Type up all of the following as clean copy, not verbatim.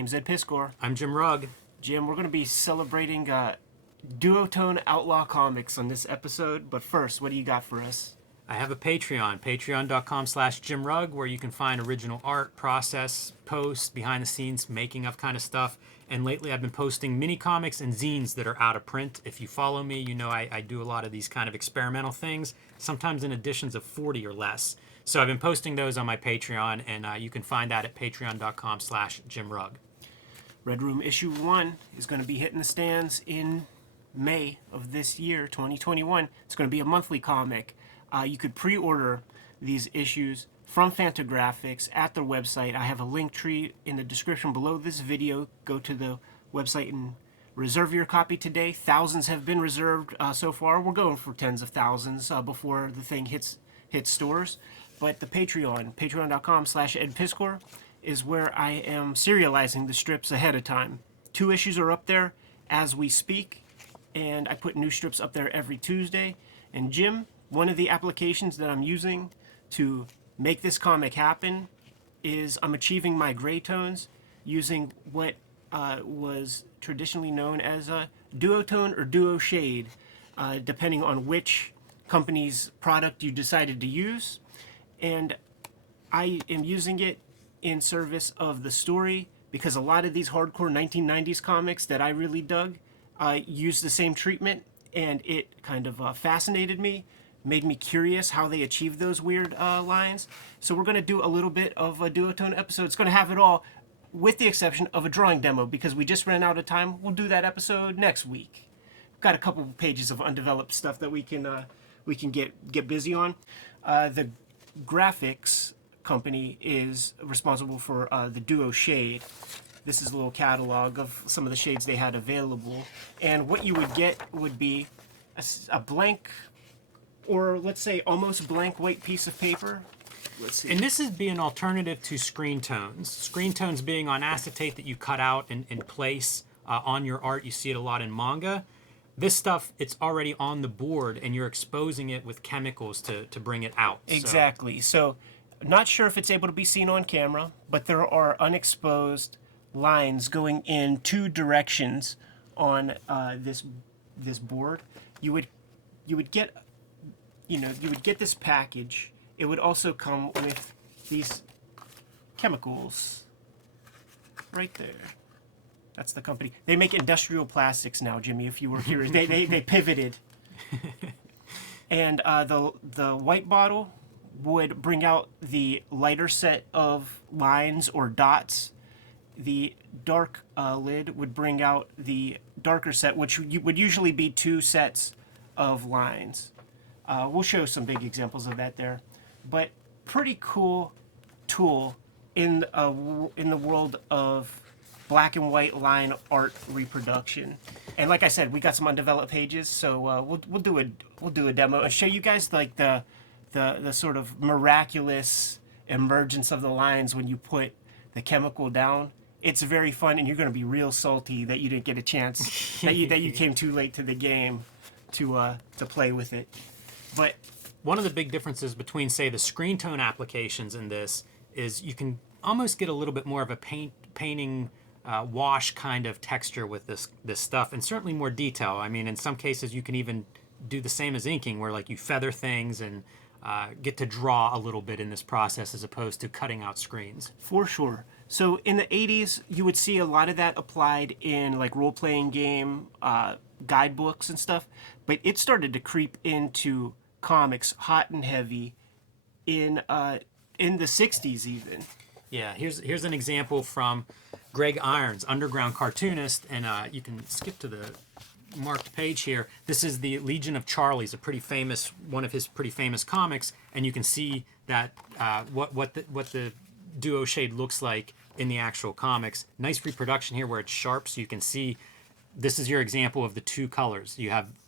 name's Ed Piscor. I'm Jimrug. Jim, we're going to be celebrating duotone outlaw comics on this episode. But first, what do you got for us? I have a Patreon, patreon.com/Jimrug, where you can find original art, process, posts, behind the scenes, making of kind of stuff. And lately I've been posting mini comics and zines that are out of print. If you follow me, you know I do a lot of these kind of experimental things, sometimes in editions of 40 or less. So I've been posting those on my Patreon, and you can find that at patreon.com/Jimrug. Red Room issue 1 is going to be hitting the stands in May of this year, 2021. It's going to be a monthly comic. You could pre-order these issues from Fantagraphics at their website. I have a link tree in the description below this video. Go to the website and reserve your copy today. Thousands have been reserved so far. We're going for tens of thousands before the thing hits stores. But the Patreon, patreon.com/EdPiscor, is where I am serializing the strips ahead of time. 2 issues are up there as we speak, and I put new strips up there every Tuesday. And Jim, one of the applications that I'm using to make this comic happen is I'm achieving my gray tones using what was traditionally known as a duotone or DUOSHADE, depending on which company's product you decided to use. And I am using it in service of the story because a lot of these hardcore 1990s comics that I really dug use the same treatment, and it kind of fascinated me, made me curious how they achieved those weird lines. So we're going to do a little bit of a duotone episode. It's going to have it all, with the exception of a drawing demo, because we just ran out of time. We'll do that episode next week. Got a couple pages of undeveloped stuff that we can get busy on. The graphics company is responsible for the DUOSHADE. This is a little catalog of some of the shades they had available, and what you would get would be a blank, or let's say almost blank white piece of paper. Let's see. And this would be an alternative to screen tones. Screen tones being on acetate that you cut out and place on your art. You see it a lot in manga. This stuff, it's already on the board, and you're exposing it with chemicals to bring it out. Exactly. So, not sure if it's able to be seen on camera, but there are unexposed lines going in 2 directions on this board. You would get this package. It would also come with these chemicals right there. That's the company. They make industrial plastics now, Jimmy, if you were curious. They pivoted. And the white bottle would bring out the lighter set of lines or dots. The dark lid would bring out the darker set, which would usually be 2 sets of lines. We'll show some big examples of that there. But pretty cool tool in the world of black and white line art reproduction. And like I said, we got some undeveloped pages, so we'll do a demo and show you guys like the sort of miraculous emergence of the lines when you put the chemical down. It's very fun, and you're going to be real salty that you didn't get a chance, that you came too late to the game to play with it. But one of the big differences between, say, the screen tone applications in this is you can almost get a little bit more of a painting wash kind of texture with this stuff, and certainly more detail. I mean, in some cases you can even do the same as inking, where like you feather things and get to draw a little bit in this process as opposed to cutting out screens. For sure. So in the 80s, you would see a lot of that applied in like role-playing game guidebooks and stuff, but it started to creep into comics hot and heavy in the 60s even. Yeah, here's an example from Greg Irons, Underground Cartoonist, and you can skip to the marked page here. This is the Legion of Charlie's, one of his pretty famous comics, and you can see that what the DUOSHADE looks like in the actual comics. Nice reproduction here where it's sharp, so you can see. This is your example of the 2 colors.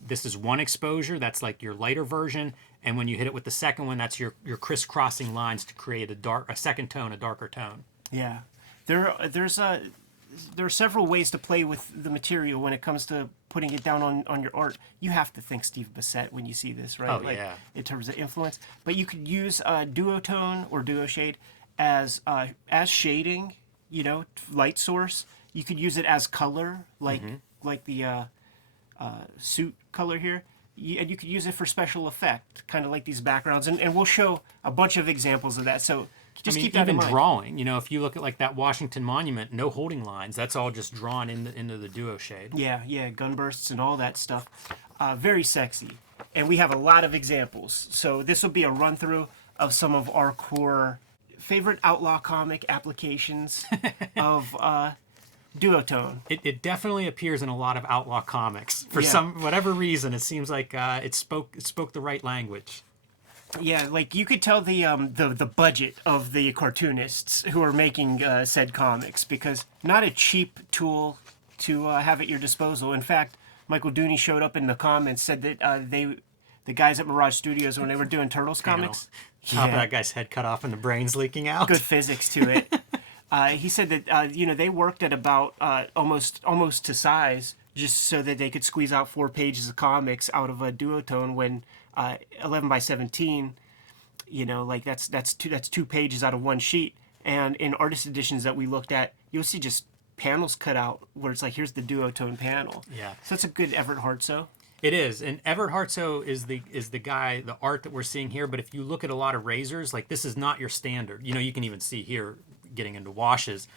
This is one exposure, that's like your lighter version, and when you hit it with the second one, that's your crisscrossing lines to create a second tone, a darker tone. Yeah, there are several ways to play with the material when it comes to putting it down on your art. You have to think Steve Bissette when you see this, right? Oh, yeah. In terms of influence, but you could use duotone or DUOSHADE as shading. you know, light source. You could use it as color, like the suit color here. And you could use it for special effect, kind of like these backgrounds. And we'll show a bunch of examples of that. So just keep that in mind. Even drawing, you know, if you look at like that Washington Monument, no holding lines, that's all just drawn into the duo shade. Yeah, gun bursts and all that stuff. Very sexy. And we have a lot of examples. So this will be a run through of some of our core favorite Outlaw comic applications of duotone. It definitely appears in a lot of Outlaw comics for some whatever reason. It seems like it spoke the right language. Yeah, like you could tell the budget of the cartoonists who are making said comics, because not a cheap tool to have at your disposal. In fact, Michael Dooney showed up in the comments, said that the guys at Mirage Studios, when they were doing Turtles comics, Top of that guy's head cut off and the brains leaking out. Good physics to it. He said that they worked at about almost to size, just so that they could squeeze out 4 pages of comics out of a duotone. When 11 by 17, like that's 2 pages out of 1 sheet. And in artist editions that we looked at, you'll see just panels cut out where it's like, here's the duotone panel. Yeah. So that's a good Everett Hartsoe. It is, and Everett Hartsoe is the guy, the art that we're seeing here. But if you look at a lot of razors, like this is not your standard. You can even see here getting into washes.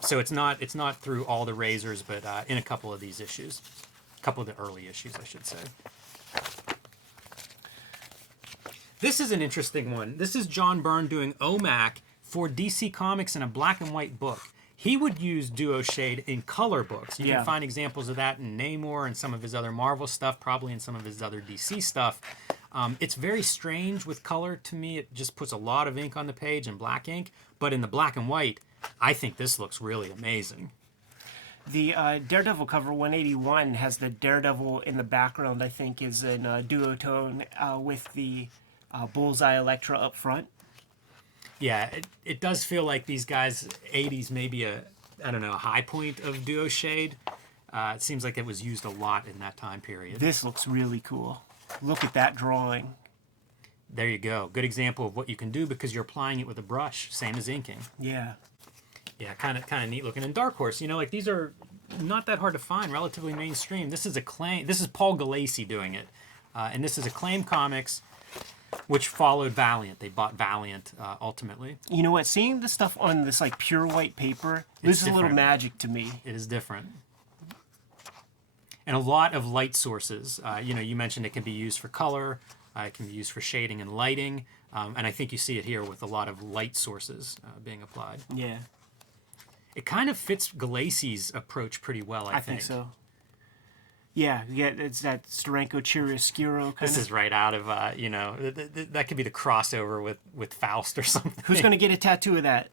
So it's not through all the razors, but in a couple of these issues, a couple of the early issues, I should say. This is an interesting one. This is John Byrne doing OMAC for DC Comics in a black and white book. He would use DUOSHADE in color books. You can find examples of that in Namor and some of his other Marvel stuff, probably in some of his other DC stuff. It's very strange with color to me. It just puts a lot of ink on the page in black ink. But in the black and white, I think this looks really amazing. The Daredevil cover 181 has the Daredevil in the background, I think, is in duotone with the Bullseye Electra up front. Yeah, it does feel like these guys, 80s, maybe a high point of DUOSHADE. It seems like it was used a lot in that time period. This looks really cool. Look at that drawing. There you go. Good example of what you can do because you're applying it with a brush, same as inking. Yeah. Yeah, kind of neat looking. And Dark Horse, like these are not that hard to find, relatively mainstream. This is Paul Galassi doing it. And this is Acclaim Comics, which followed Valiant. They bought Valiant ultimately. You know what? Seeing the stuff on this like pure white paper loses a little magic to me. It is different. And a lot of light sources. You mentioned it can be used for color. It can be used for shading and lighting. And I think you see it here with a lot of light sources being applied. Yeah. It kind of fits Galassi's approach pretty well, I think. So. Yeah, it's that Steranko Chiaroscuro kind of. This is right out of, that could be the crossover with Faust or something. Who's going to get a tattoo of that?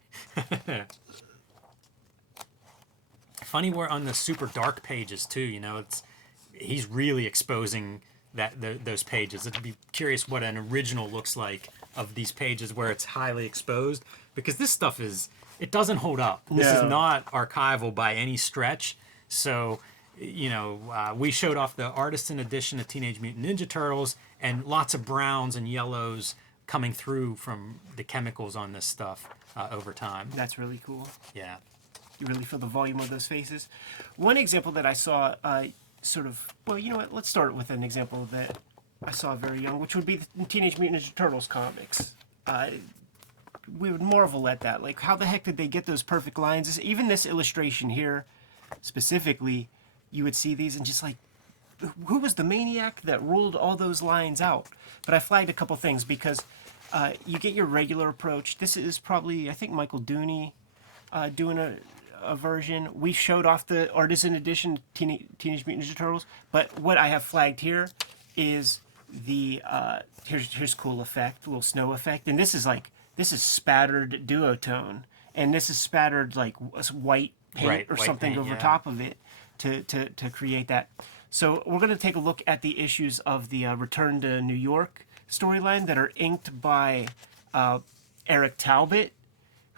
Funny we're on the super dark pages, too. He's really exposing those pages. I'd be curious what an original looks like of these pages where it's highly exposed. Because this stuff it doesn't hold up. This is not archival by any stretch. So... we showed off the Artisan edition of Teenage Mutant Ninja Turtles and lots of browns and yellows coming through from the chemicals on this stuff over time. That's really cool. Yeah. You really feel the volume of those faces. One example that I saw let's start with an example that I saw very young, which would be the Teenage Mutant Ninja Turtles comics. We would marvel at that. Like, how the heck did they get those perfect lines? Even this illustration here, specifically, you would see these and just like, who was the maniac that ruled all those lines out? But I flagged a couple things because you get your regular approach. This is probably, I think, Michael Dooney doing a version. We showed off the Artisan edition Teenage Mutant Ninja Turtles, but what I have flagged here is the here's cool effect, little snow effect, and this is spattered duotone, and this is spattered like white paint or something over top of it. To create that. So we're going to take a look at the issues of the Return to New York storyline that are inked by Eric Talbot,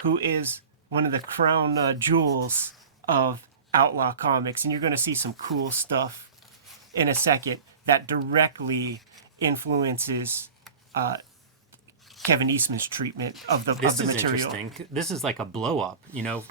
who is one of the crown jewels of Outlaw Comics. And you're going to see some cool stuff in a second that directly influences Kevin Eastman's treatment of the This is material. interesting. This is like a blow up,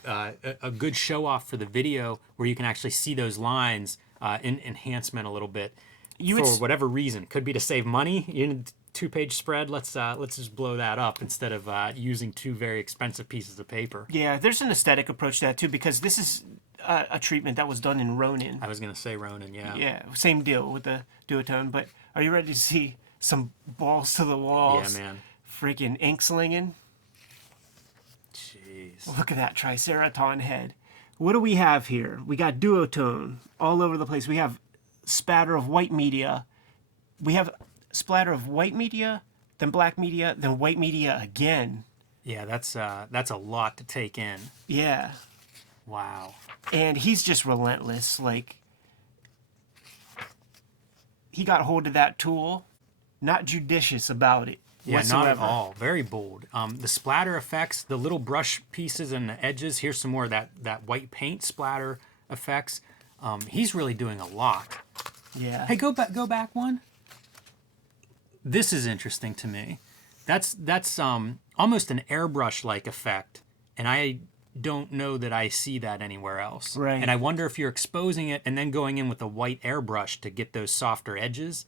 a good show off for the video where you can actually see those lines in enhancement a little bit for whatever reason. Could be to save money in a 2-page spread. Let's just blow that up instead of using 2 very expensive pieces of paper. Yeah, there's an aesthetic approach to that too, because this is a treatment that was done in Ronin. I was gonna say Ronin, yeah. Yeah, same deal with the duotone. But are you ready to see some balls to the walls? Yeah, man. Freaking ink slinging. Jeez. Look at that Triceraton head. What do we have here? We got duotone all over the place. We have spatter of white media. We have splatter of white media, then black media, then white media again. Yeah, that's a lot to take in. Yeah. Wow. And he's just relentless. Like, he got hold of that tool, not judicious about it. Yeah, whatsoever. not at all. Very bold. The splatter effects, the little brush pieces and the edges. Here's some more of that white paint splatter effects. He's really doing a lot. Yeah. Hey, go back one. This is interesting to me. That's almost an airbrush-like effect, and I don't know that I see that anywhere else. Right. And I wonder if you're exposing it and then going in with a white airbrush to get those softer edges.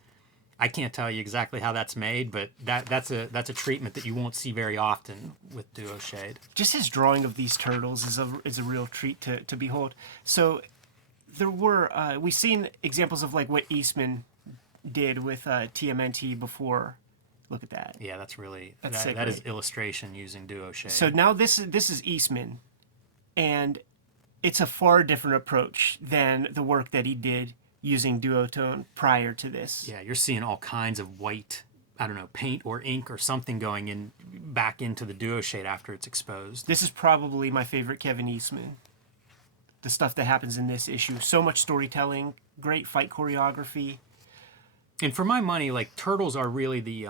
I can't tell you exactly how that's made, but that's a treatment that you won't see very often with DUOSHADE. Just his drawing of these turtles is a real treat to behold. So there were we've seen examples of like what Eastman did with TMNT before. Look at that. Yeah, that's really That's that is illustration using DUOSHADE. So now this is Eastman, and it's a far different approach than the work that he did using duotone prior to this. Yeah, you're seeing all kinds of white, I don't know, paint or ink or something going in back into the DUOSHADE after it's exposed. This is probably my favorite Kevin Eastman. The stuff that happens in this issue. So much storytelling, great fight choreography. And for my money, like, turtles are really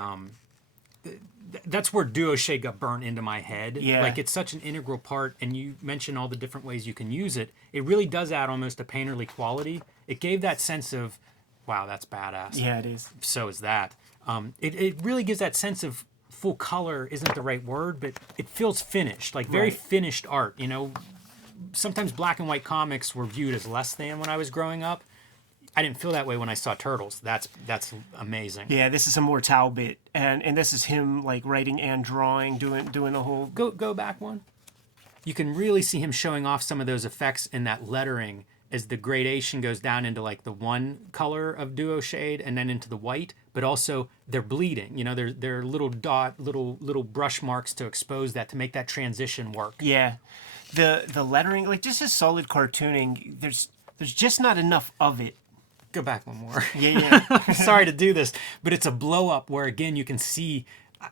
that's where DUOSHADE got burnt into my head. Yeah. Like, it's such an integral part, and you mentioned all the different ways you can use it. It really does add almost a painterly quality. It gave that sense of, wow, that's badass. Yeah, it is. So is that. It really gives that sense of full color isn't the right word, but it feels finished, like very Right. finished art. Sometimes black and white comics were viewed as less than when I was growing up. I didn't feel that way when I saw Turtles. That's amazing. Yeah, this is a more Talbot, and this is him like writing and drawing, doing the whole. Go back one. You can really see him showing off some of those effects in that lettering as the gradation goes down into like the one color of DUOSHADE and then into the white, but also they're bleeding. They're little little brush marks to expose that, to make that transition work. Yeah, the lettering, like just his solid cartooning. There's just not enough of it. Go back one more. Yeah. Sorry to do this, but it's a blow up where again you can see.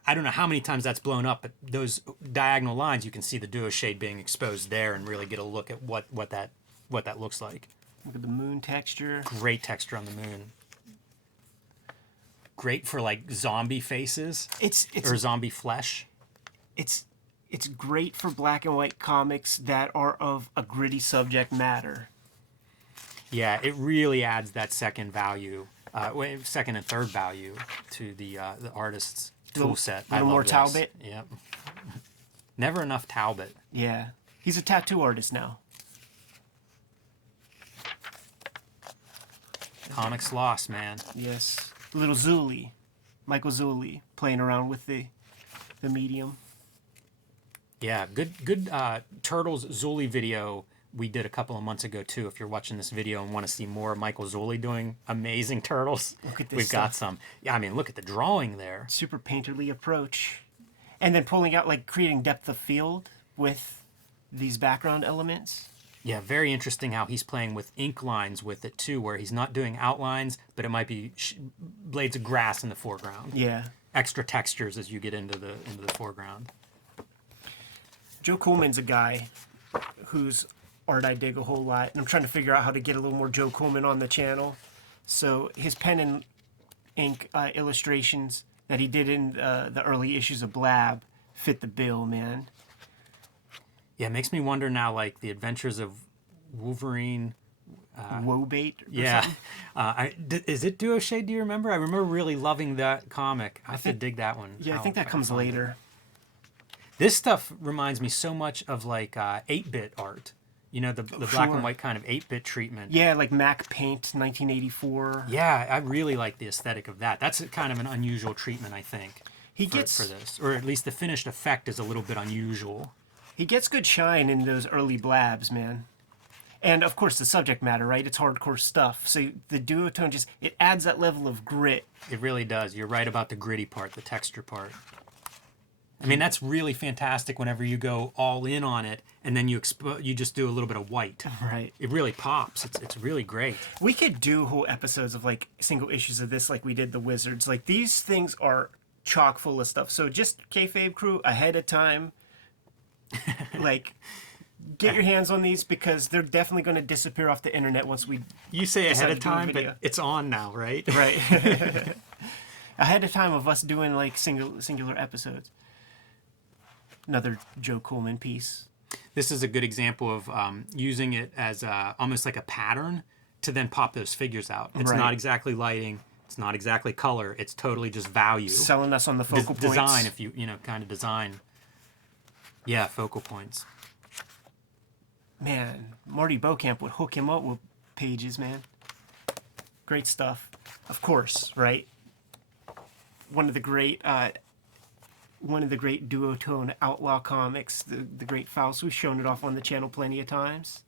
I don't know how many times that's blown up, but those diagonal lines, you can see the DUOSHADE being exposed there and really get a look at what that looks like. Look at the moon texture. Great texture on the moon. Great for like zombie faces or zombie flesh. It's great for black and white comics that are of a gritty subject matter. Yeah, it really adds that second second and third value to the artist's tool set. A little more Talbot. Yep. Never enough Talbot. Yeah, he's a tattoo artist now. Comics lost, man. Yes, little Zully, Michael Zully, playing around with the medium. Yeah, good Turtles Zully video we did a couple of months ago too. If you're watching this video and want to see more of Michael Zully doing amazing turtles, Look at this we've got stuff. some. Yeah, I mean, look at the drawing there. Super painterly approach, and then pulling out, like creating depth of field with these background elements. Yeah, very interesting how he's playing with ink lines with it too, where he's not doing outlines, but it might be blades of grass in the foreground. Yeah. Extra textures as you get into the foreground. Joe Coolman's a guy whose art I dig a whole lot, and I'm trying to figure out how to get a little more Joe Coolman on the channel. So his pen and ink illustrations that he did in the early issues of Blab fit the bill, man. Yeah, it makes me wonder now, like the Adventures of Wolverine. Wobate or Yeah. something. Is it DUOSHADE? Do you remember? I remember really loving that comic. I have to dig that one. Yeah, I think out if that can comes find it. later. This stuff reminds me so much of like 8-bit art. You know, the black Sure. and white kind of 8-bit treatment. Yeah, like Mac Paint, 1984. Yeah, I really like the aesthetic of that. That's kind of an unusual treatment, I think, He for gets this. Or at least the finished effect is a little bit unusual. he gets good shine in those early blabs, man. And of course the subject matter, right? It's hardcore stuff. So the duotone just it adds that level of grit. It really does. You're right about the gritty part, the texture part. I mean, that's really fantastic whenever you go all in on it and then you just do a little bit of white. Right. It really pops. It's really great. We could do whole episodes of like single issues of this like we did the Wizards. Like these things are chock full of stuff. So just Kayfabe crew ahead of time. Like get your hands on these because they're definitely going to disappear off the internet once we You say decide ahead of to do a time, video. but it's on now, right? Right. Ahead of time of us doing like singular episodes. Another Joe Coolman piece. This is a good example of using it as almost like a pattern to then pop those figures out. It's Right. not exactly lighting. It's not exactly color. It's totally just value. Selling us on the focal points. Design, if you kind of design. Yeah, focal points. Man, Marty Beaucamp would hook him up with pages, man. Great stuff. Of course, right? One of the great duotone outlaw comics, the Great Faust. We've shown it off on the channel plenty of times.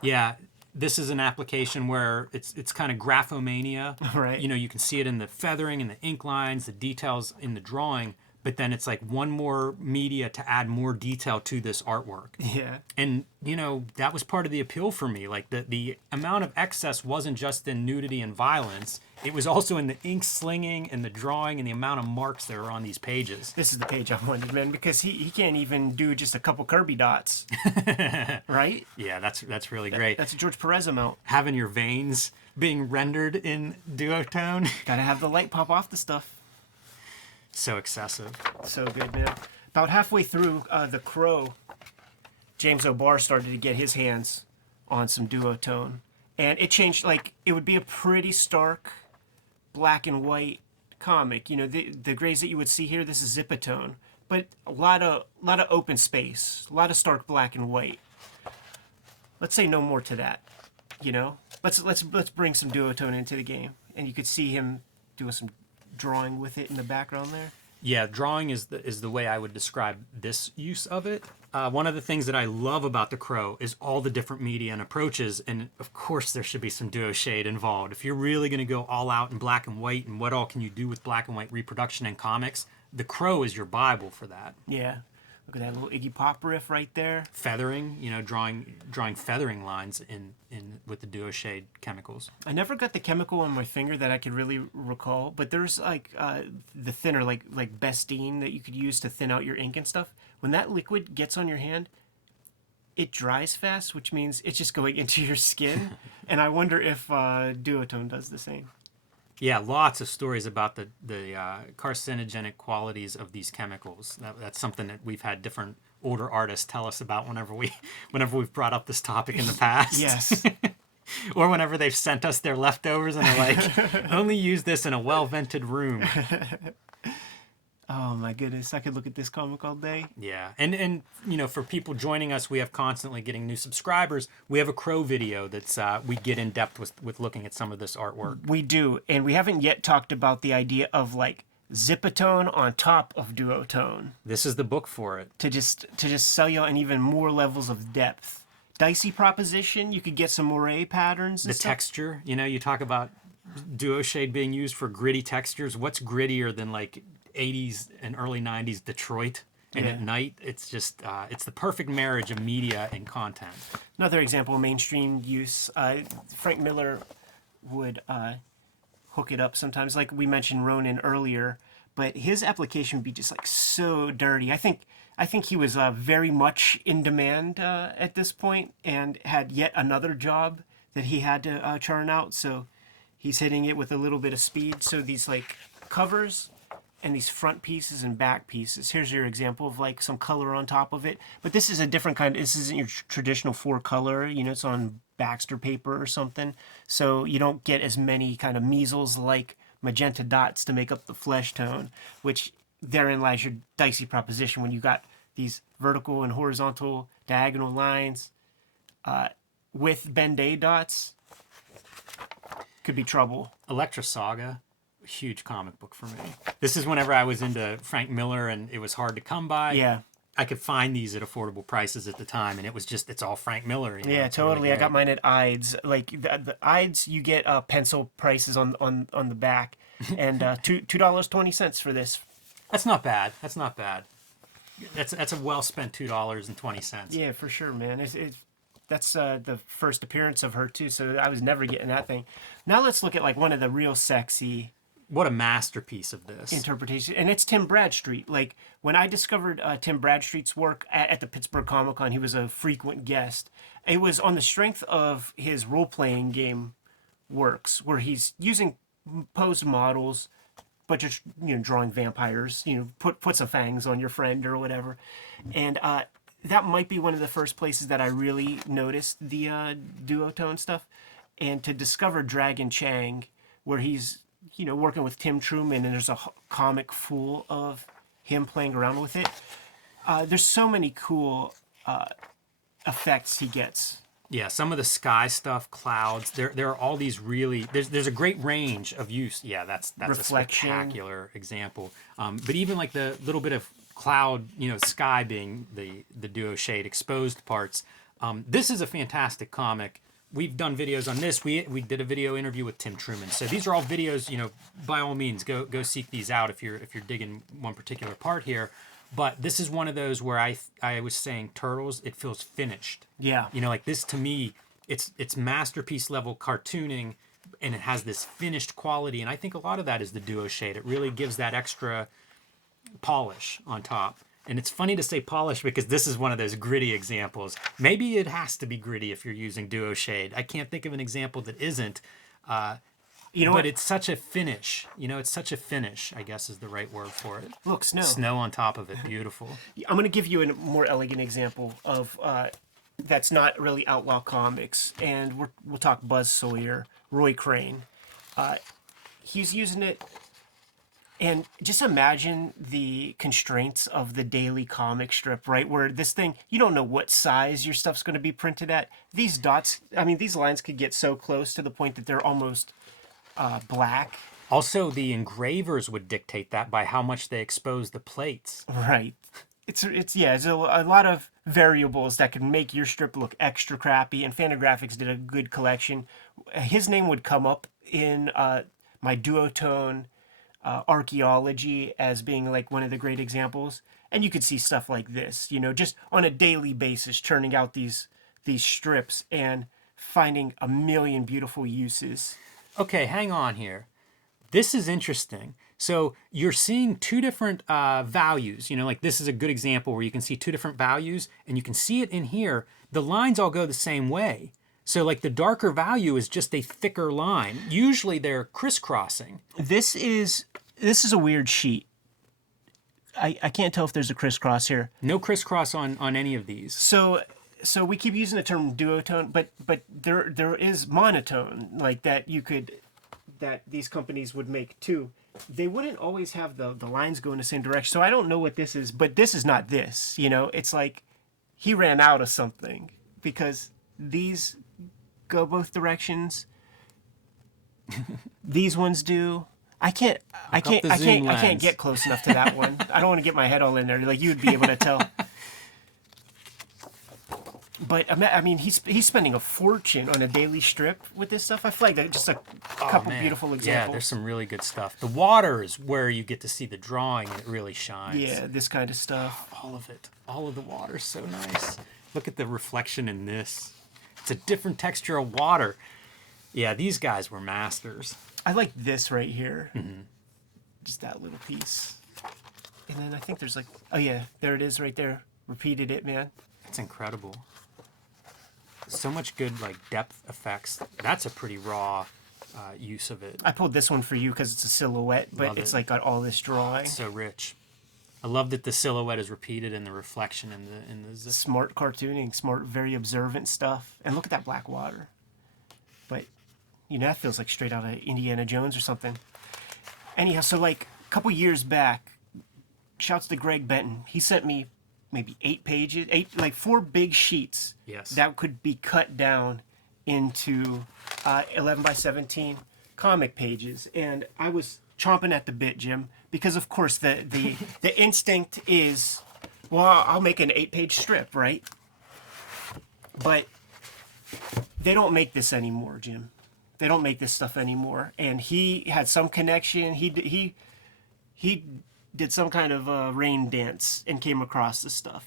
Yeah, this is an application where it's kind of graphomania. Right. You know, you can see it in the feathering and the ink lines, the details in the drawing, but then it's like one more media to add more detail to this artwork. Yeah. And, you know, that was part of the appeal for me. Like, the amount of excess wasn't just in nudity and violence. It was also in the ink slinging and the drawing and the amount of marks that are on these pages. This is the page I wanted, man, because he can't even do just a couple Kirby dots. Right? Yeah, that's really great. That's a George Perez amount. Having your veins being rendered in duotone. Gotta have the light pop off the stuff. So excessive. So good, man. About halfway through The Crow, James O'Barr started to get his hands on some duotone. And it changed, like, it would be a pretty stark black and white comic. You know, the grays that you would see here, this is Zipatone. But a lot of open space, a lot of stark black and white. Let's say no more to that, you know? Let's bring some duotone into the game. And you could see him doing some drawing with it in the background there. Yeah, drawing is the way I would describe this use of it. One of the things that I love about The Crow is all the different media and approaches, and of course there should be some DUOSHADE involved. If you're really going to go all out in black and white, and what all can you do with black and white reproduction in comics, The Crow is your Bible for that. Yeah. Look at that little Iggy Pop riff right there. Feathering, you know, drawing feathering lines in with the DUOSHADE chemicals. I never got the chemical on my finger that I could really recall, but there's like the thinner, like Bestine that you could use to thin out your ink and stuff. When that liquid gets on your hand, it dries fast, which means it's just going into your skin. And I wonder if duotone does the same. Yeah, lots of stories about the carcinogenic qualities of these chemicals. That's something that we've had different older artists tell us about whenever we've brought up this topic in the past. Yes. Or whenever they've sent us their leftovers and are like, only use this in a well-vented room. Oh my goodness, I could look at this comic all day. Yeah, and you know, for people joining us, we have constantly getting new subscribers. We have a Crow video that's we get in depth with looking at some of this artwork. We do, and we haven't yet talked about the idea of like Zipatone on top of duotone This is the book for it. to just sell you on even more levels of depth. Dicey proposition, you could get some moire patterns. And The stuff. texture, you know, you talk about DUOSHADE being used for gritty textures. What's grittier than like 80s and early 90s Detroit? And Yeah. at night, it's just it's the perfect marriage of media and content. Another example of mainstream use. Frank Miller would hook it up sometimes, like we mentioned Ronin earlier. But his application would be just like so dirty. I think he was very much in demand at this point, and had yet another job that he had to churn out. So he's hitting it with a little bit of speed. So these like covers, and these front pieces and back pieces. Here's your example of like some color on top of it. But this is a different kind. This isn't your traditional 4-color. You know, it's on Baxter paper or something. So you don't get as many kind of measles-like magenta dots to make up the flesh tone, which therein lies your dicey proposition when you got these vertical and horizontal diagonal lines with Ben-Day dots. Could be trouble. Electra Saga, huge comic book for me. This is whenever I was into Frank Miller and it was hard to come by. Yeah. I could find these at affordable prices at the time, and it was just, it's all Frank Miller. You know, Yeah, it's really totally. I got great. mine at Ides. Like the Ides, you get pencil prices on the back, and $2.20 for this. That's not bad. That's not bad. That's a well spent $2.20. Yeah, for sure, man. That's the first appearance of her too, so I was never getting that thing. Now let's look at like one of the real sexy What a masterpiece of this. interpretation, and it's Tim Bradstreet. Like when I discovered Tim Bradstreet's work at the Pittsburgh Comic Con, he was a frequent guest. It was on the strength of his role-playing game works, where he's using posed models, but just drawing vampires. Put some fangs on your friend or whatever, and that might be one of the first places that I really noticed the duotone stuff, and to discover Dragon Chang, where he's working with Tim Truman, and there's a comic full of him playing around with it. There's so many cool effects he gets. Yeah, some of the sky stuff, clouds. There are all these really. There's a great range of use. Yeah, that's Reflection. a spectacular example. But even like the little bit of cloud, sky being the DUOSHADE exposed parts. This is a fantastic comic. We've done videos on this. We did a video interview with Tim Truman. So these are all videos. By all means, go seek these out if you're digging one particular part here. But this is one of those where I was saying Turtles, it feels finished. Yeah. Like this to me, it's masterpiece level cartooning, and it has this finished quality. And I think a lot of that is the DUOSHADE. It really gives that extra polish on top. And it's funny to say polish because this is one of those gritty examples. Maybe it has to be gritty if you're using DUOSHADE. I can't think of an example that isn't. But it's such a finish. It's such a finish, I guess is the right word for it. Look, snow. Snow on top of it. Beautiful. I'm going to give you a more elegant example of that's not really Outlaw Comics, and we'll talk Buzz Sawyer, Roy Crane. He's using it, and just imagine the constraints of the daily comic strip, right? Where this thing, you don't know what size your stuff's going to be printed at. These dots, these lines could get so close to the point that they're almost black. Also, the engravers would dictate that by how much they expose the plates. Right. It's a lot of variables that could make your strip look extra crappy, and Fantagraphics did a good collection. His name would come up in my duotone archaeology as being like one of the great examples, and you could see stuff like this, just on a daily basis, churning out these strips and finding a million beautiful uses. Okay, hang on here. This is interesting. So you're seeing two different values. Like this is a good example where you can see two different values, and you can see it in here. The lines all go the same way. So like the darker value is just a thicker line. Usually they're crisscrossing. This is a weird sheet. I can't tell if there's a crisscross here. No crisscross on any of these. So we keep using the term duotone, but there is monotone, like that these companies would make too. They wouldn't always have the lines go in the same direction. So I don't know what this is, but this is not this. It's like he ran out of something, because these go both directions. These ones do. I can't get close enough to that one. I don't want to get my head all in there. Like, you'd be able to tell. But he's spending a fortune on a daily strip with this stuff. I flagged just a couple beautiful examples. Yeah, there's some really good stuff. The water is where you get to see the drawing, and it really shines. Yeah, this kind of stuff. All of it. All of the water is so nice. Look at the reflection in this. It's a different texture of water. Yeah, these guys were masters. I like this right here. Mm-hmm. Just that little piece. And then I think there's like, oh yeah, there it is right there. Repeated it, man. It's incredible. So much good like depth effects. That's a pretty raw use of it. I pulled this one for you because it's a silhouette, but Love it's it. like got all this drawing. So rich. I love that the silhouette is repeated in the reflection in the zip. Smart cartooning, smart, very observant stuff. And look at that black water. But, you know, that feels like straight out of Indiana Jones or something. Anyhow, so like a couple years back, shouts to Greg Benton. He sent me maybe 8 pages, 4 big sheets Yes. that could be cut down into 11 by 17 comic pages. And I was chomping at the bit, Jim, because of course the instinct is, well, I'll make an 8-page strip, right? But they don't make this anymore, Jim. They don't make this stuff anymore. And he had some connection. He did some kind of rain dance and came across this stuff.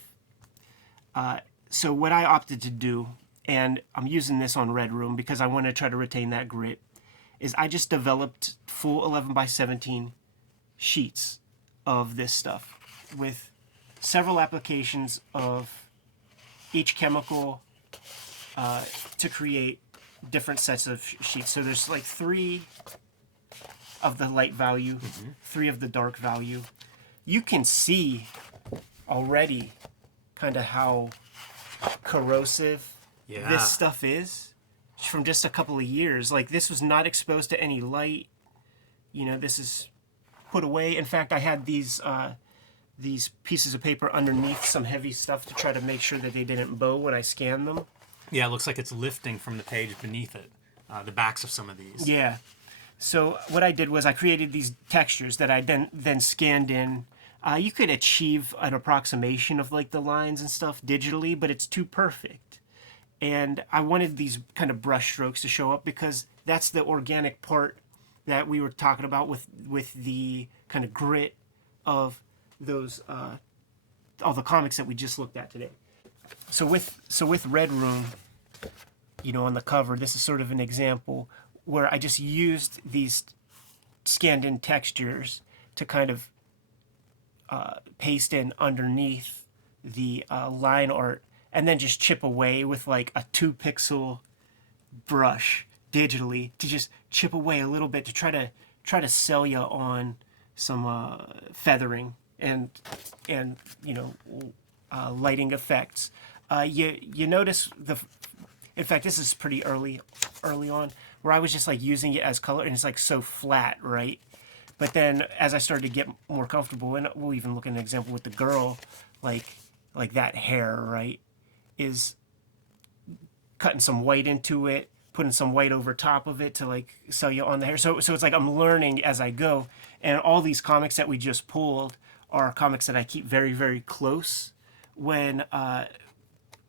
So what I opted to do, and I'm using this on Red Room because I want to try to retain that grit, is I just developed full 11 by 17 sheets of this stuff with several applications of each chemical to create different sets of sheets. So there's like 3 of the light value, 3 of the dark value. You can see already kind of how corrosive this stuff is from just a couple of years. Like, this was not exposed to any light. You know, this is put away. In fact, I had these pieces of paper underneath some heavy stuff to try to make sure that they didn't bow when I scanned them. Yeah, it looks like it's lifting from the page beneath it, the backs of some of these. Yeah. So what I did was I created these textures that I then scanned in. You could achieve an approximation of like the lines and stuff digitally, but it's too perfect. And I wanted these kind of brush strokes to show up because that's the organic part that we were talking about with the kind of grit of those all the comics that we just looked at today. So with Red Room, you know, on the cover, this is sort of an example where I just used these scanned in textures to kind of paste in underneath the line art, and then just chip away with like a 2-pixel brush digitally to just chip away a little bit to try to sell you on some feathering and you know lighting effects. You notice in fact, this is pretty early on, where I was just like using it as color, and it's like so flat, right? But then as I started to get more comfortable, and we'll even look at an example with the girl, like that hair, right, is cutting some white into it, putting some white over top of it to like sell you on the hair. So it's like I'm learning as I go, and all these comics that we just pulled are comics that I keep very, very close when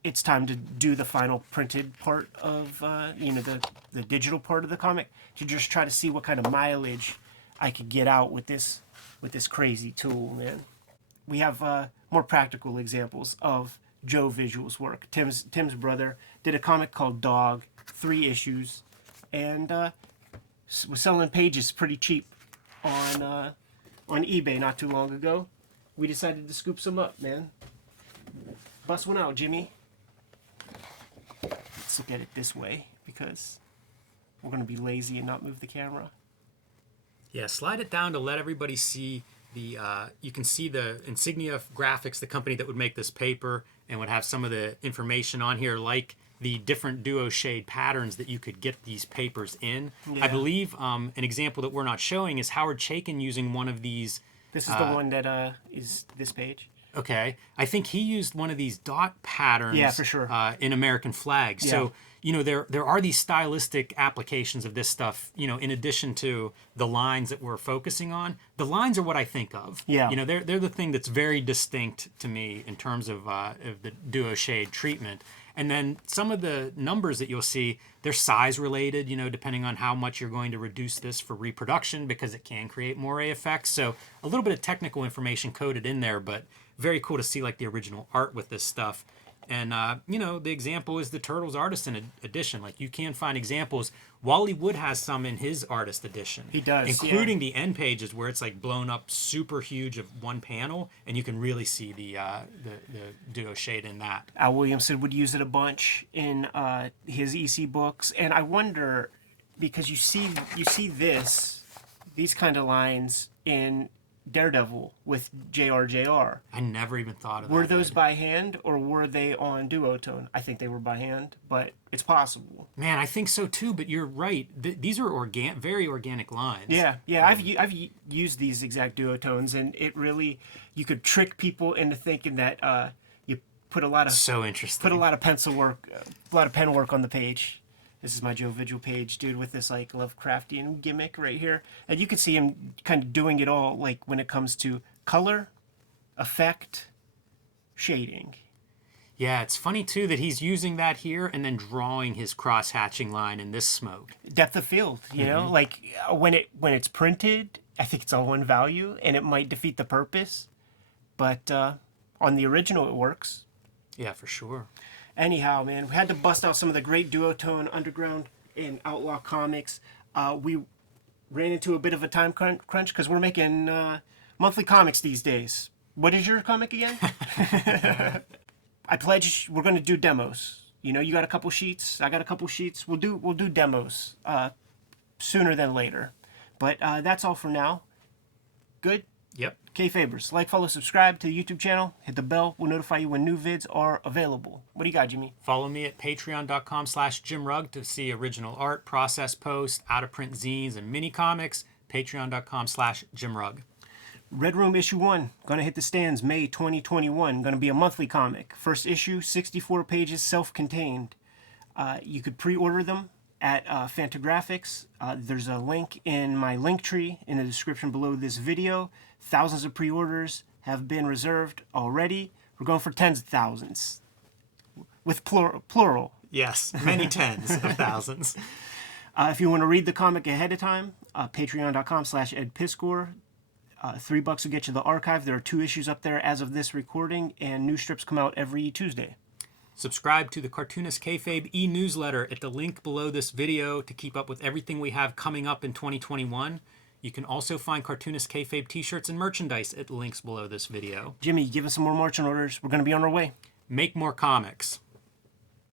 it's time to do the final printed part of you know, the digital part of the comic, to just try to see what kind of mileage I could get out with this crazy tool, man. We have more practical examples of Joe Visual's work. Tim's brother did a comic called Dog, 3 issues, and was selling pages pretty cheap on eBay not too long ago. We decided to scoop some up, man. Bust one out, Jimmy. Let's look at it this way because we're going to be lazy and not move the camera. Yeah, slide it down to let everybody see the, you can see the Insignia Graphics, the company that would make this paper, and would have some of the information on here, like the different DUOSHADE patterns that you could get these papers in. Yeah. I believe an example that we're not showing is Howard Chaykin using one of these. This is the one that is this page. Okay. I think he used one of these dot patterns. Yeah, for sure. In American flags. Yeah. So, you know, there are these stylistic applications of this stuff, you know, in addition to the lines that we're focusing on. The lines are what I think of. Yeah. You know, they're the thing that's very distinct to me in terms of the DUOSHADE treatment. And then some of the numbers that you'll see, they're size related, you know, depending on how much you're going to reduce this for reproduction, because it can create moire effects. So a little bit of technical information coded in there, but very cool to see like the original art with this stuff. And, you know, the example is the Turtles Artisan Edition. Like, you can find examples. Wally Wood has some in his Artist Edition. He does, including the end pages where it's like blown up super huge of one panel, and you can really see the DUOSHADE in that. Al Williamson would use it a bunch in his EC books, and I wonder because you see these kind of lines in Daredevil with JRJR. I never even thought of that. Were those by hand or were they on duotone? I think they were by hand, but it's possible. Man, I think so too. But you're right. These are very organic lines. Yeah. I've used these exact duotones, and it really, you could trick people into thinking that you put a lot of So interesting. put a lot of pencil work, a lot of pen work on the page. This is my Joe Vigil page, dude, with this like Lovecraftian gimmick right here, and you can see him kind of doing it all, like when it comes to color, effect, shading. Yeah, it's funny too that he's using that here and then drawing his cross-hatching line in this smoke. Depth of field, you know, like when it's printed, I think it's all one value, and it might defeat the purpose, but on the original it works. Yeah, for sure. Anyhow, man, we had to bust out some of the great duotone underground and outlaw comics. We ran into a bit of a time crunch because we're making monthly comics these days. What is your comic again? I pledge we're going to do demos. You know, you got a couple sheets, I got a couple sheets. We'll do demos sooner than later. But that's all for now. Good? Yep. Kayfabers, like, follow, subscribe to the YouTube channel. Hit the bell. We'll notify you when new vids are available. What do you got, Jimmy? Follow me at patreon.com/Jimrug to see original art, process posts, out-of-print zines, and mini comics. Patreon.com/Jimrug. Red Room issue 1, gonna hit the stands May 2021. Gonna be a monthly comic. First issue, 64 pages, self-contained. You could pre-order them at Fantagraphics. There's a link in my link tree in the description below this video. Thousands of pre-orders have been reserved already. We're going for tens of thousands, with plural. Yes, many tens of thousands. If you want to read the comic ahead of time, patreon.com/EdPiskor. $3 will get you the archive. There are 2 issues up there as of this recording, and new strips come out every Tuesday. Subscribe to the Cartoonist Kayfabe e-newsletter at the link below this video to keep up with everything we have coming up in 2021. You can also find Cartoonist Kayfabe t-shirts and merchandise at the links below this video. Jimmy, give us some more marching orders. We're going to be on our way. Make more comics.